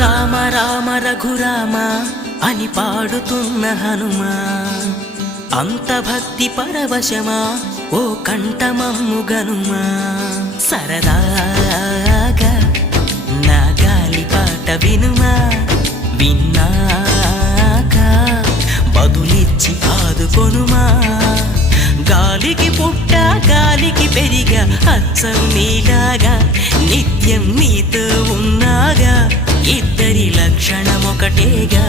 రామ రామ రఘురామ అని పాడుతున్న హనుమా, అంత భక్తి పరవశమా ఓ కంఠమమ్ము గనుమా. సరదాగా నా గాలి పాట వినుమా, విన్నాక బదులిచ్చి ఆదుకొనుమా. గాలికి పుట్ట గాలికి పెరిగా అచ్చం నీలాగా, నిత్యం నీతో ఉన్నాగా, ఇద్దరి లక్షణమొకటేగా.